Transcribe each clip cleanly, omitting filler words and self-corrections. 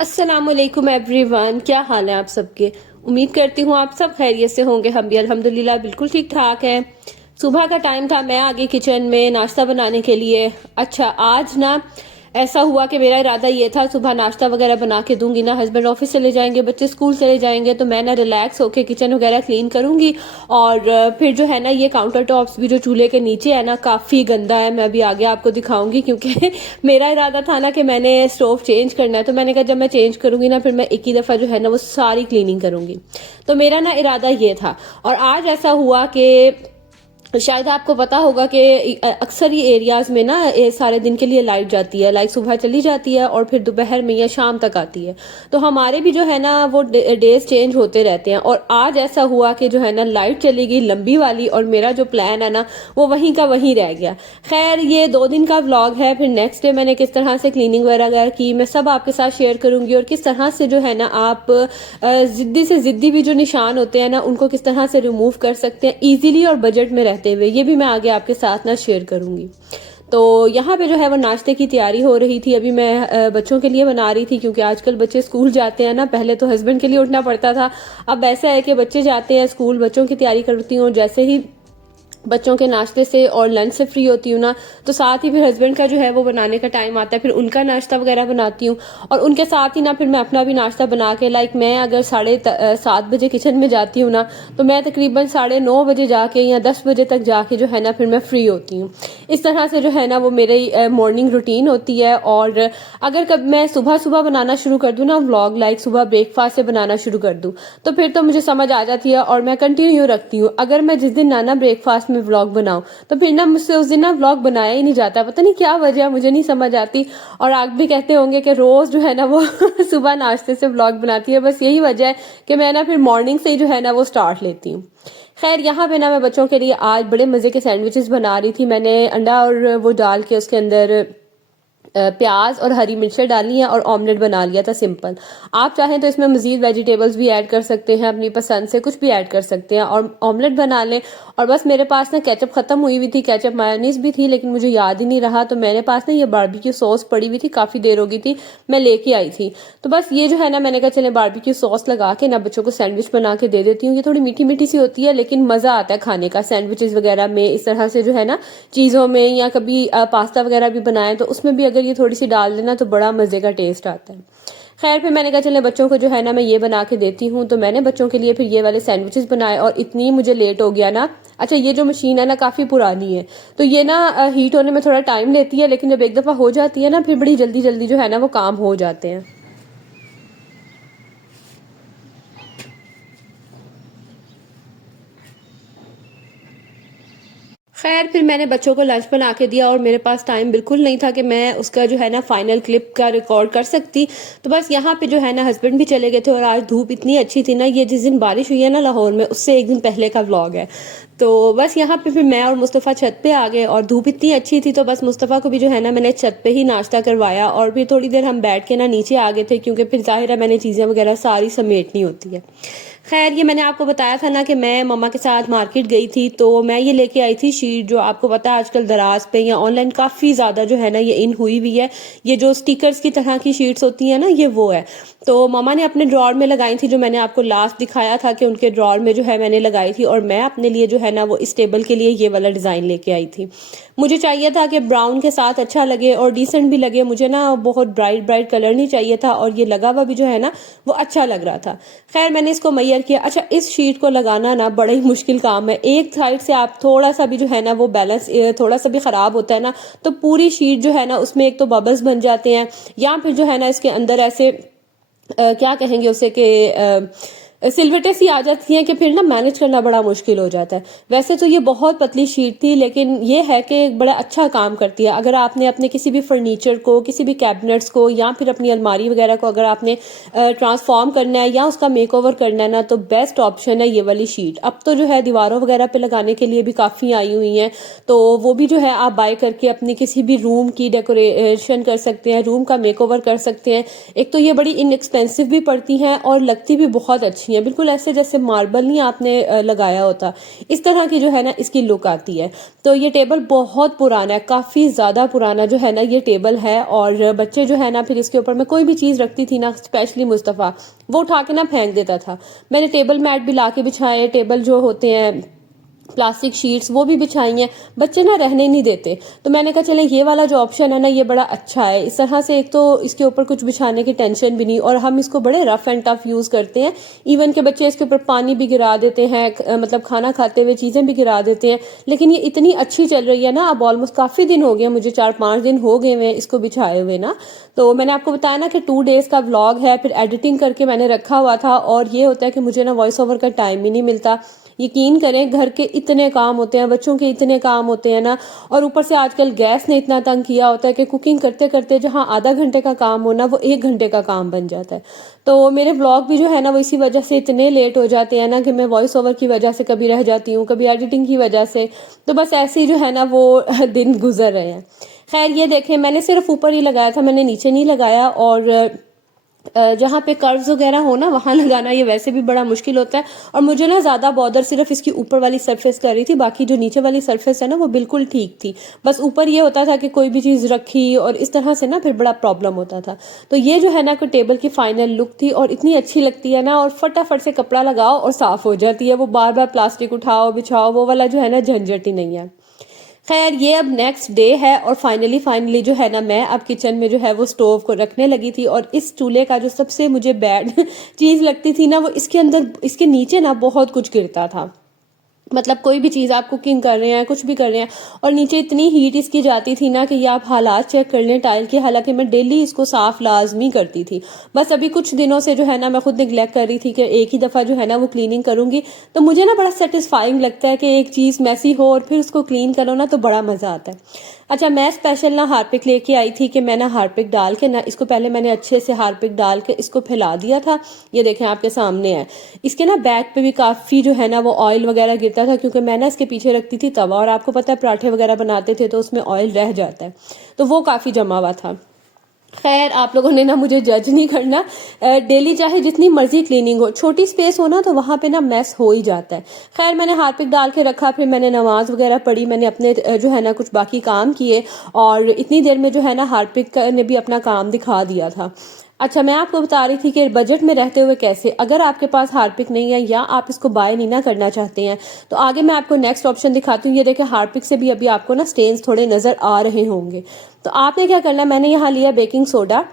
अस्सलामुअलैकुम एवरीवन, क्या हाल है आप सबके। उम्मीद करती हूँ आप सब खैरियत से होंगे। हम भी अल्हम्दुलिल्लाह बिल्कुल ठीक ठाक हैं। सुबह का टाइम था, मैं आ गई किचन में नाश्ता बनाने के लिए। अच्छा, आज ना ऐसा हुआ कि मेरा इरादा ये था सुबह नाश्ता वगैरह बना के दूंगी ना, हस्बैंड ऑफिस चले जाएंगे, बच्चे स्कूल चले जाएंगे, तो मैं ना रिलैक्स होके किचन वगैरह क्लीन करूंगी। और फिर जो है ना ये काउंटर टॉप्स भी जो चूल्हे के नीचे है ना काफ़ी गंदा है। मैं अभी आगे आपको दिखाऊंगी क्योंकि मेरा इरादा था ना कि मैंने स्टोव चेंज करना है, तो मैंने कहा जब मैं चेंज करूंगी ना फिर मैं एक ही दफ़ा जो है ना वो सारी क्लीनिंग करूंगी। तो मेरा ना इरादा ये था। और आज ऐसा हुआ कि शायद आपको पता होगा कि अक्सर ही एरियाज में ना ये सारे दिन के लिए लाइट जाती है, लाइट सुबह चली जाती है और फिर दोपहर में या शाम तक आती है। तो हमारे भी जो है ना वो डेज चेंज होते रहते हैं। और आज ऐसा हुआ कि जो है ना लाइट चली गई लंबी वाली, और मेरा जो प्लान है ना वो वहीं का वहीं रह गया। खैर, ये 2 दिन का व्लॉग है। फिर नेक्स्ट डे मैंने किस तरह से क्लीनिंग वगैरह की मैं सब आपके साथ शेयर करूंगी, और किस तरह से जो है ना आप जिद्दी से जिद्दी भी जो निशान होते हैं ना उनको किस तरह से रिमूव कर सकते हैं इजीली और बजट में रहते हुए, ये भी मैं आगे आपके साथ ना शेयर करूंगी। तो यहाँ पे जो है वो नाश्ते की तैयारी हो रही थी। अभी मैं बच्चों के लिए बना रही थी क्योंकि आजकल बच्चे स्कूल जाते हैं ना, पहले तो हस्बैंड के लिए उठना पड़ता था, अब ऐसा है कि बच्चे जाते हैं स्कूल, बच्चों की तैयारी करती हूँ। जैसे ही बच्चों के नाश्ते से और लंच से फ्री होती हूँ ना, तो साथ ही फिर हस्बैंड का जो है वो बनाने का टाइम आता है, फिर उनका नाश्ता वगैरह बनाती हूँ। और उनके साथ ही ना फिर मैं अपना भी नाश्ता बना के, लाइक मैं अगर 7:30 बजे किचन में जाती हूँ ना, तो मैं तकरीबन 9:30 बजे जाके या 10 बजे तक जाके जो है ना फिर मैं फ्री होती हूँ। इस तरह से जो है ना वो मेरी मॉर्निंग रूटीन होती है। और अगर कब मैं सुबह सुबह बनाना शुरू कर दूँ ना व्लॉग, लाइक सुबह ब्रेकफास्ट से बनाना शुरू कर दूँ, तो फिर तो मुझे समझ आ जाती है और मैं कंटिन्यू रखती हूँ। अगर मैं जिस दिन ना ब्रेकफास्ट में व्लॉग बनाऊं तो फिर ना मुझसे उस दिन ना व्लॉग बनाया ही नहीं जाता, पता नहीं क्या वजह, मुझे नहीं समझ आती। और आप भी कहते होंगे कि रोज जो है ना वो सुबह नाश्ते से व्लॉग बनाती है, बस यही वजह है कि मैं ना फिर मॉर्निंग से ही जो है ना वो स्टार्ट लेती हूँ। खैर, यहाँ पे ना मैं बच्चों के लिए आज बड़े मजे के सैंडविचेस बना रही थी। मैंने अंडा और वो डाल के उसके अंदर प्याज और हरी मिर्चें डाली हैं और ऑमलेट बना लिया था सिंपल। आप चाहें तो इसमें मजीद वेजिटेबल्स भी ऐड कर सकते हैं, अपनी पसंद से कुछ भी ऐड कर सकते हैं और ऑमलेट बना लें। और बस मेरे पास ना केचप खत्म हुई हुई थी, केचप मायोनीज भी थी लेकिन मुझे याद ही नहीं रहा, तो मेरे पास ना ये बारबेक्यू सॉस पड़ी हुई थी, काफ़ी देर हो गई थी, मैं लेके आई थी। तो बस ये जो है ना मैंने कहा चले बारबेक्यू सॉस लगा के ना बच्चों को सैंडविच बना के दे देती हूँ। ये थोड़ी मीठी मीठी सी होती है लेकिन मज़ा आता है खाने का। सैंडविचेस वगैरह में इस तरह से जो है ना चीज़ों में, या कभी पास्ता वगैरह भी बनाए तो उसमें भी अगर ये थोड़ी सी डाल देना तो बड़ा मज़े का टेस्ट आता है। खैर, फिर मैंने कहा चले बच्चों को जो है ना मैं ये बना के देती हूँ, तो मैंने बच्चों के लिए फिर ये वाले सैंडविचेस बनाए। और इतनी मुझे लेट हो गया ना। अच्छा, ये जो मशीन है ना काफ़ी पुरानी है, तो ये ना हीट होने में थोड़ा टाइम लेती है, लेकिन जब एक दफ़ा हो जाती है ना फिर बड़ी जल्दी जल्दी जो है ना वो काम हो जाते हैं। खैर, फिर मैंने बच्चों को लंच बना के दिया और मेरे पास टाइम बिल्कुल नहीं था कि मैं उसका जो है ना फाइनल क्लिप का रिकॉर्ड कर सकती। तो बस यहाँ पे जो है ना हस्बैंड भी चले गए थे और आज धूप इतनी अच्छी थी ना, ये जिस दिन बारिश हुई है ना लाहौर में उससे एक दिन पहले का व्लॉग है। तो बस यहाँ पे फिर मैं और मुस्तफ़ा छत पे आ गए और धूप इतनी अच्छी थी, तो बस मुस्तफ़ा को भी जो है ना मैंने छत पे ही नाश्ता करवाया और फिर थोड़ी देर हम बैठ के ना नीचे आ गए थे क्योंकि फिर ज़ाहिर है मैंने चीज़ें वगैरह सारी समेटनी होती है। खैर, ये मैंने आपको बताया था ना कि मैं मम्मा के साथ मार्केट गई थी, तो मैं ये लेके आई थी शीट, जो आपको पता है आजकल दराज पे या ऑनलाइन काफ़ी ज़्यादा जो है ना ये इन हुई हुई है। ये जो स्टिकर्स की तरह की शीट्स होती है ना, ये वो है। तो मम्मा ने अपने ड्रॉर में लगाई थी, जो मैंने आपको लास्ट दिखाया था कि उनके ड्रॉर में जो है मैंने लगाई थी। और मैं अपने लिए जो है ना वो इस टेबल के लिए ये वाला डिज़ाइन लेके आई थी। मुझे चाहिए था कि ब्राउन के साथ अच्छा लगे और डिसेंट भी लगे, मुझे ना बहुत ब्राइट ब्राइट कलर नहीं चाहिए था, और ये लगा हुआ भी जो है ना वो अच्छा लग रहा था। खैर, मैंने इसको मैयर किया। अच्छा, इस शीट को लगाना ना बड़ा ही मुश्किल काम है। एक साइड से आप थोड़ा सा भी जो है ना वो बैलेंस थोड़ा सा भी खराब होता है ना, तो पूरी शीट जो है ना उसमें एक तो बबल्स बन जाते हैं, या फिर जो है ना इसके अंदर ऐसे क्या कहेंगे उसे कि सिलवटें सी आ जाती हैं कि फिर ना मैनेज करना बड़ा मुश्किल हो जाता है। वैसे तो ये बहुत पतली शीट थी, लेकिन ये है कि बड़ा अच्छा काम करती है। अगर आपने अपने किसी भी फर्नीचर को, किसी भी कैबिनेट्स को या फिर अपनी अलमारी वगैरह को अगर आपने ट्रांसफॉर्म करना है या उसका मेकओवर करना है ना, तो बेस्ट ऑप्शन है ये वाली शीट। अब तो जो है दीवारों वगैरह पे लगाने के लिए भी काफ़ी आई हुई हैं, तो वो भी जो है आप बाय करके अपनी किसी भी रूम की डेकोरेशन कर सकते हैं, रूम का मेकओवर कर सकते हैं। एक तो ये बड़ी इनएक्सपेंसिव भी पड़ती हैं और लगती भी बहुत अच्छी अच्छी हैं, बिल्कुल ऐसे जैसे मार्बल नहीं आपने लगाया होता, इस तरह की जो है ना इसकी लुक आती है। तो ये टेबल बहुत पुराना है, काफ़ी ज़्यादा पुराना जो है ना ये टेबल है। और बच्चे जो है ना फिर इसके ऊपर मैं कोई भी चीज़ रखती थी ना, स्पेशली मुस्तफ़ा, वो उठा के ना फेंक देता था। मैंने टेबल मैट भी ला के बिछाए, टेबल जो होते हैं प्लास्टिक शीट्स वो भी बिछाई हैं, बच्चे ना रहने नहीं देते। तो मैंने कहा चले ये वाला जो ऑप्शन है ना ये बड़ा अच्छा है, इस तरह से एक तो इसके ऊपर कुछ बिछाने की टेंशन भी नहीं, और हम इसको बड़े रफ एंड टफ यूज करते हैं। इवन के बच्चे इसके ऊपर पानी भी गिरा देते हैं, मतलब खाना खाते हुए चीजें भी गिरा देते हैं। लेकिन ये इतनी अच्छी चल रही है ना, अब ऑलमोस्ट काफी दिन हो गए, मुझे 4-5 दिन हो गए हैं इसको बिछाए हुए ना। तो मैंने आपको बताया ना कि 2 डेज का व्लॉग है, फिर एडिटिंग करके मैंने रखा हुआ था। और ये होता है कि मुझे ना वॉइस ओवर का टाइम ही नहीं मिलता। यकीन करें, घर के इतने काम होते हैं, बच्चों के इतने काम होते हैं ना, और ऊपर से आजकल गैस ने इतना तंग किया होता है कि कुकिंग करते करते जहां आधा घंटे का काम हो ना, वो 1 घंटे का काम बन जाता है। तो मेरे व्लॉग भी जो है ना वो इसी वजह से इतने लेट हो जाते हैं ना, कि मैं वॉइस ओवर की वजह से कभी रह जाती हूँ, कभी एडिटिंग की वजह से। तो बस ऐसे ही जो है ना वो दिन गुजर रहे हैं। खैर ये देखें, मैंने सिर्फ ऊपर ही लगाया था, मैंने नीचे नहीं लगाया। और जहाँ पे कर्व्स वगैरह हो ना वहां लगाना ये वैसे भी बड़ा मुश्किल होता है। और मुझे ना ज्यादा बॉदर सिर्फ इसकी ऊपर वाली सरफेस कर रही थी, बाकी जो नीचे वाली सरफेस है ना वो बिल्कुल ठीक थी। बस ऊपर ये होता था कि कोई भी चीज रखी और इस तरह से ना फिर बड़ा प्रॉब्लम होता था। तो ये जो है ना कोई टेबल की फाइनल लुक थी, और इतनी अच्छी लगती है ना, और फटाफट से कपड़ा लगाओ और साफ हो जाती है। वो बार बार प्लास्टिक उठाओ बिछाओ, वो वाला जो है ना झंझट ही नहीं है। खैर ये अब नेक्स्ट डे है, और फाइनली जो है ना मैं अब किचन में जो है वो स्टोव को रखने लगी थी। और इस चूल्हे का जो सबसे मुझे बैड चीज लगती थी ना, वो इसके अंदर, इसके नीचे ना बहुत कुछ गिरता था। मतलब कोई भी चीज़ आप कुकिंग कर रहे हैं, कुछ भी कर रहे हैं, और नीचे इतनी हीट इसकी जाती थी ना कि ये आप हालात चेक कर लें टाइल के। हालांकि मैं डेली इसको साफ लाजमी करती थी, बस अभी कुछ दिनों से जो है ना मैं खुद निगलेक्ट कर रही थी कि एक ही दफ़ा जो है ना वो क्लीनिंग करूंगी। तो मुझे ना बड़ा सेटिस्फाइंग लगता है कि एक चीज़ मैसी हो और फिर उसको क्लीन करो ना, तो बड़ा मज़ा आता है। अच्छा, मैं स्पेशल ना हार्पिक लेके आई थी कि मैं ना हार्पिक डाल के ना इसको, पहले मैंने अच्छे से हार्पिक डाल के इसको फैला दिया था। ये देखें आपके सामने है। इसके ना बैक पे भी काफ़ी जो है ना वो ऑयल वगैरह गिरता था, क्योंकि मैं ना इसके पीछे रखती थी तवा, और आपको पता है पराठे वगैरह बनाते थे तो उसमें ऑयल रह जाता है, तो वो काफ़ी जमा हुआ था। खैर आप लोगों ने ना मुझे जज नहीं करना, डेली चाहे जितनी मर्जी क्लीनिंग हो, छोटी स्पेस हो ना तो वहां पे ना मैस हो ही जाता है। खैर मैंने हार्पिक डाल के रखा, फिर मैंने नमाज वगैरह पढ़ी, मैंने अपने जो है ना कुछ बाकी काम किए, और इतनी देर में जो है ना हार्पिक ने भी अपना काम दिखा दिया था। अच्छा, मैं आपको बता रही थी कि बजट में रहते हुए कैसे, अगर आपके पास हार्पिक नहीं है या आप इसको बाय नहीं ना करना चाहते हैं, तो आगे मैं आपको नेक्स्ट ऑप्शन दिखाती हूँ। ये देखिए हार्पिक से भी अभी आपको ना स्टेन्स थोड़े नजर आ रहे होंगे। तो आपने क्या करना है, मैंने यहाँ लिया बेकिंग सोडा।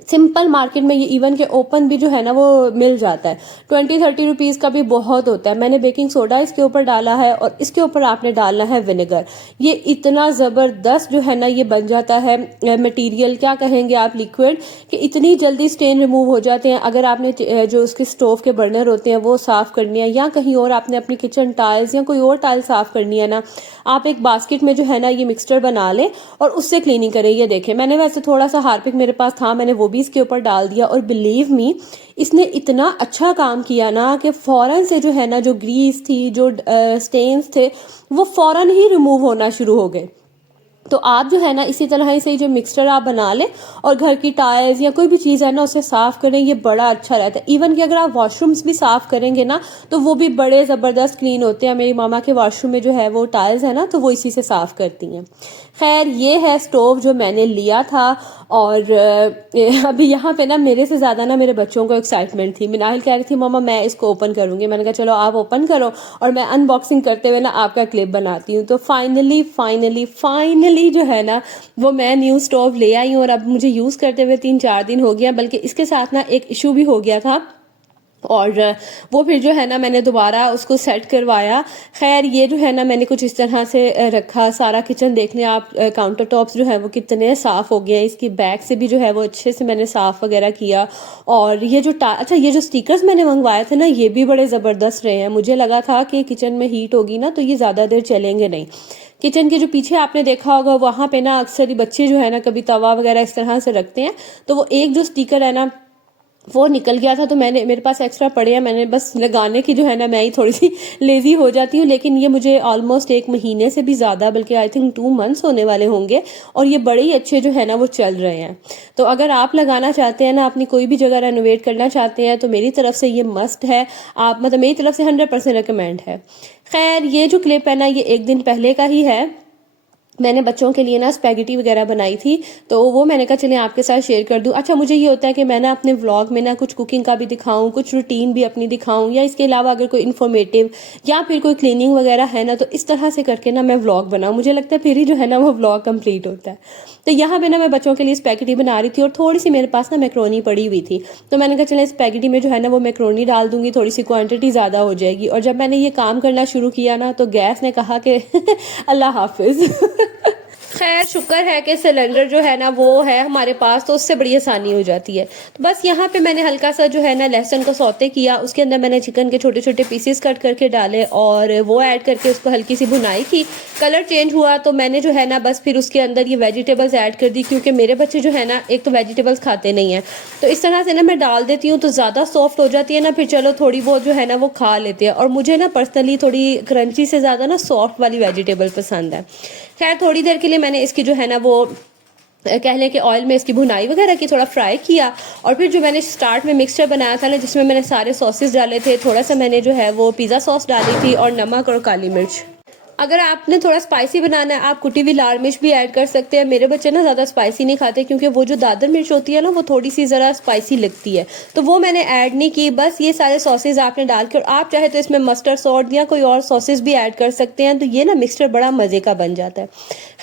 सिंपल मार्केट में ये इवन के ओपन भी जो है ना वो मिल जाता है, 20-30 रुपीज का भी बहुत होता है। मैंने बेकिंग सोडा इसके ऊपर डाला है, और इसके ऊपर आपने डालना है विनेगर। ये इतना जबरदस्त जो है ना ये बन जाता है मटेरियल, क्या कहेंगे आप, लिक्विड, कि इतनी जल्दी स्टेन रिमूव हो जाते हैं। अगर आपने जो उसके स्टोव के बर्नर होते हैं वो साफ करनी है, या कहीं और आपने अपनी किचन टाइल्स या कोई और टाइल साफ करनी है ना, आप एक बास्केट में जो है ना ये मिक्सचर बना लें और उससे क्लीनिंग करें। ये देखें, मैंने वैसे थोड़ा सा हार्पिक मेरे पास था, मैंने वो भी इसके ऊपर डाल दिया, और बिलीव मी इसने इतना अच्छा काम किया ना कि फौरन से जो है ना जो ग्रीस थी, जो स्टेन्स थे, वो फौरन ही रिमूव होना शुरू हो गए। तो आप जो है ना इसी तरह से जो मिक्सचर आप बना लें, और घर की टाइल्स या कोई भी चीज़ है ना उसे साफ करें, ये बड़ा अच्छा रहता है। इवन कि अगर आप वॉशरूम्स भी साफ करेंगे ना तो वो भी बड़े ज़बरदस्त क्लीन होते हैं। मेरी मामा के वॉशरूम में जो है वो टाइल्स है ना, तो वो इसी से साफ करती हैं। खैर ये है स्टोव जो मैंने लिया था। और अभी यहाँ पे ना मेरे से ज़्यादा ना मेरे बच्चों को एक्साइटमेंट थी। मिनाहिल कह रही थी मामा मैं इसको ओपन करूँगी, मैंने कहा चलो आप ओपन करो और मैं अनबॉक्सिंग करते हुए ना आपका क्लिप बनाती हूँ। तो फाइनली जो है ना वो मैं न्यू स्टोव ले आई हूँ, और अब मुझे यूज़ करते हुए 3-4 दिन हो गया। बल्कि इसके साथ ना एक इशू भी हो गया था, और वो फिर जो है ना मैंने दोबारा उसको सेट करवाया। खैर ये जो है ना मैंने कुछ इस तरह से रखा। सारा किचन देख लें आप, काउंटर टॉप्स जो है वो कितने साफ हो गए। इसकी बैक से भी जो है वो अच्छे से मैंने साफ वगैरह किया। और ये जो अच्छा ये जो स्टिकर्स मैंने मंगवाए थे ना, ये भी बड़े ज़बरदस्त रहे हैं। मुझे लगा था कि किचन में हीट होगी ना तो ये ज़्यादा देर चलेंगे नहीं। किचन के जो पीछे आपने देखा होगा वहां पे ना अक्सर ही बच्चे जो है ना कभी तवा वगैरह इस तरह से रखते हैं, तो वो एक जो स्टिकर है ना वो निकल गया था, तो मेरे पास एक्स्ट्रा पड़े हैं, मैंने बस लगाने की जो है ना मैं ही थोड़ी सी लेजी हो जाती हूँ। लेकिन ये मुझे ऑलमोस्ट 1 महीने से भी ज़्यादा, बल्कि आई थिंक 2 मंथ्स होने वाले होंगे, और ये बड़े ही अच्छे जो है ना वो चल रहे हैं। तो अगर आप लगाना चाहते हैं ना, अपनी कोई भी जगह रेनोवेट करना चाहते हैं, तो मेरी तरफ से ये मस्ट है। आप मतलब मेरी तरफ से 100% रिकमेंड है। खैर, ये जो क्लिप है ना, ये 1 दिन पहले का ही है। मैंने बच्चों के लिए ना स्पैगेटी वगैरह बनाई थी, तो वो मैंने कहा चलिए आपके साथ शेयर कर दूं। अच्छा, मुझे ये होता है कि मैं ना अपने व्लॉग में ना कुछ कुकिंग का भी दिखाऊं, कुछ रूटीन भी अपनी दिखाऊं, या इसके अलावा अगर कोई इन्फॉर्मेटिव या फिर कोई क्लीनिंग वगैरह है ना, तो इस तरह से करके ना मैं व्लॉग बनाऊं। मुझे लगता है फिर ही जो है ना वो व्लॉग कंप्लीट होता है। तो यहाँ पे ना मैं बच्चों के लिए स्पैगेटी बना रही थी, और थोड़ी सी मेरे पास ना मैक्रोनी पड़ी हुई थी, तो मैंने कहा चले स्पैगेटी में जो है ना वो मैक्रोनी डाल दूंगी, थोड़ी सी क्वांटिटी ज़्यादा हो जाएगी। और जब मैंने ये काम करना शुरू किया ना, तो गैस ने कहा कि अल्लाह हाफिज। खैर, शुक्र है कि सिलेंडर जो है ना वो है हमारे पास, तो उससे बड़ी आसानी हो जाती है। तो बस यहाँ पे मैंने हल्का सा जो है ना लहसुन को सौते किया, उसके अंदर मैंने चिकन के छोटे छोटे पीसेस कट करके डाले, और वो ऐड करके उसको हल्की सी भुनाई की। कलर चेंज हुआ तो मैंने जो है ना बस फिर उसके अंदर ये वेजिटेबल्स ऐड कर दी, क्योंकि मेरे बच्चे जो है ना एक तो वेजिटेबल्स खाते नहीं हैं, तो इस तरह से ना मैं डाल देती हूँ तो ज़्यादा सॉफ्ट हो जाती है ना, फिर चलो थोड़ी बहुत जो है ना वो खा लेते हैं। और मुझे ना पर्सनली थोड़ी क्रंची से ज़्यादा ना सॉफ्ट वाली वेजिटेबल पसंद है। खैर, थोड़ी देर के लिए मैंने इसकी जो है ना वो कह लें कि ऑयल में इसकी भुनाई वगैरह की, थोड़ा फ्राई किया। और फिर जो मैंने स्टार्ट में मिक्सचर बनाया था ना, जिसमें मैंने सारे सॉसेस डाले थे, थोड़ा सा मैंने जो है वो पिज़्ज़ा सॉस डाली थी, और नमक और काली मिर्च। अगर आपने थोड़ा स्पाइसी बनाना है, आप कुटी हुई लाल मिर्च भी ऐड कर सकते हैं। मेरे बच्चे ना ज़्यादा स्पाइसी नहीं खाते, क्योंकि वो जो दादर मिर्च होती है ना वो थोड़ी सी ज़रा स्पाइसी लगती है, तो वो मैंने ऐड नहीं की। बस ये सारे सॉसेज आपने डाल के, और आप चाहे तो इसमें मस्टर्ड सॉल्ट या कोई और सॉसेज भी ऐड कर सकते हैं, तो ये ना मिक्सचर बड़ा मज़े का बन जाता है।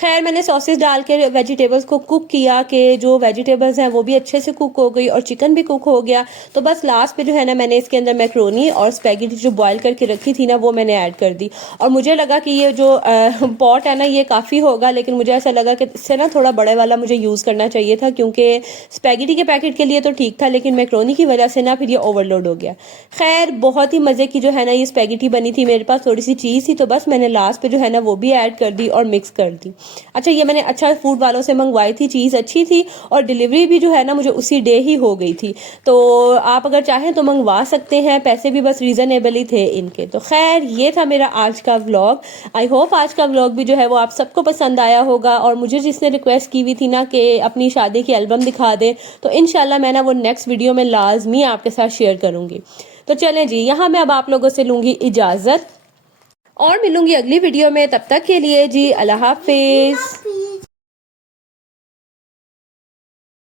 खैर, मैंने सॉसेज डाल के वेजिटेबल्स को कुक किया, कि जो वेजिटेबल्स हैं वो भी अच्छे से कुक हो गई और चिकन भी कुक हो गया। तो बस लास्ट पे जो है ना मैंने इसके अंदर मैक्रोनी और स्पैगेटी जो बॉयल करके रखी थी ना, वो मैंने ऐड कर दी। और मुझे लगा कि ये जो पॉट है ना ये काफ़ी होगा, लेकिन मुझे ऐसा लगा कि इससे ना थोड़ा बड़े वाला मुझे यूज़ करना चाहिए था, क्योंकि स्पैगेटी के पैकेट के लिए तो ठीक था, लेकिन मैक्रोनी की वजह से ना फिर ये ओवरलोड हो गया। खैर, बहुत ही मज़े की जो है ना ये स्पैगेटी बनी थी। मेरे पास थोड़ी सी चीज़ थी, तो बस मैंने लास्ट पे जो है ना वो भी ऐड कर दी और मिक्स कर दी। अच्छा, ये मैंने अच्छा फूड वालों से मंगवाई थी, चीज़ अच्छी थी, और डिलीवरी भी जो है ना मुझे उसी डे ही हो गई थी। तो आप अगर चाहें तो मंगवा सकते हैं, पैसे भी बस रीज़नेबल ही थे इनके। तो खैर, ये था मेरा आज का व्लॉग। आई होप आज का व्लॉग भी जो है वो आप सबको पसंद आया होगा। और मुझे जिसने रिक्वेस्ट की हुई थी ना कि अपनी शादी की एल्बम दिखा दे, तो इंशाल्लाह मैं ना वो नेक्स्ट वीडियो में लाजमी आपके साथ शेयर करूंगी। तो चलें जी, यहाँ मैं अब आप लोगों से लूंगी इजाज़त, और मिलूंगी अगली वीडियो में। तब तक के लिए जी, अल्लाह हाफिज़।